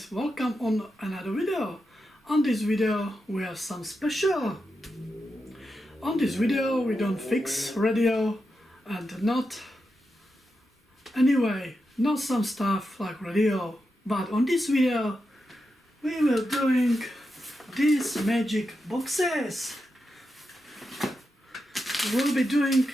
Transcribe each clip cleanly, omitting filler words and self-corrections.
guys, welcome on another video. On this video we have some special. On this video we don't fix radio and not some stuff like radio, but on this video we will doing these magic boxes. We will be doing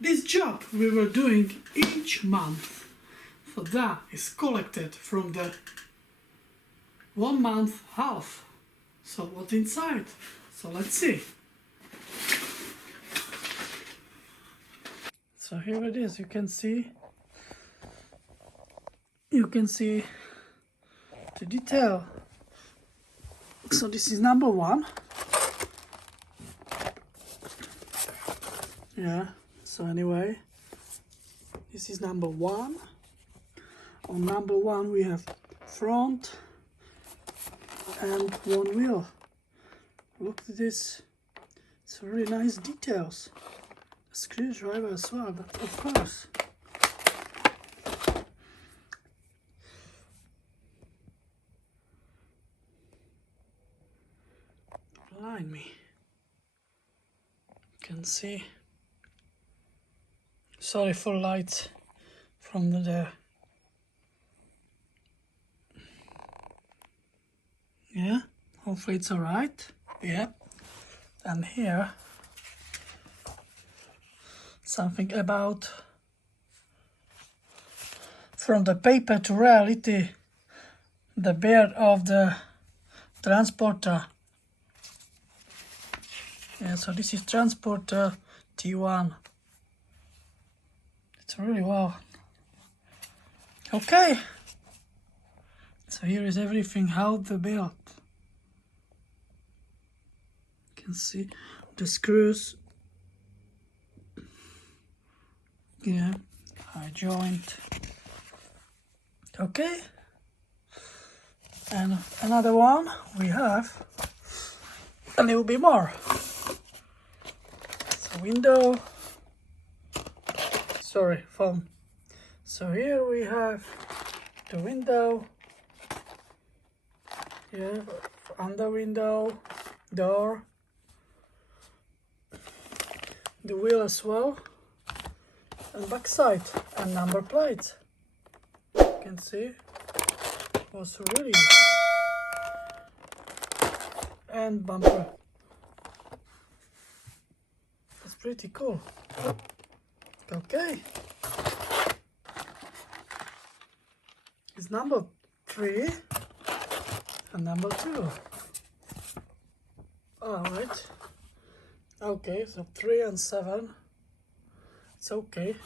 this job we were doing each month. So that is collected from the 1 month half. So what's inside? So let's see. So here it is. You can see the detail. So this is number 1. Yeah. So anyway, this is number 1. On number 1 we have front and 1 wheel. Look at this. It's really nice details. A screwdriver as well, but of course. Blind me. You can see. Sorry for light from there. Yeah, hopefully it's alright. Yeah. And here something about from the paper to reality, the beard of the transporter. Yeah, so this is transporter T1. It's really wow. Okay. So here is everything, how the belt. You can see the screws. Yeah, high joint. Okay. And another one we have a little bit more. It's a window. Sorry, phone. So here we have the window. Yeah, under window, door, the wheel as well, and backside, and number plate. You can see it was really, and bumper. It's pretty cool. Okay, it's number 3. And number 2. Alright. Okay, so 3 and 7. It's okay.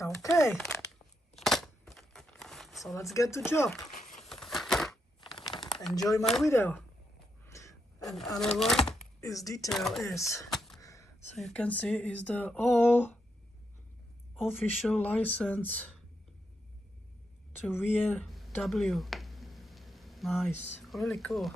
Okay. So let's get to job. Enjoy my video. And other one is detail is. So you can see is the all official license to VW. Nice, really cool.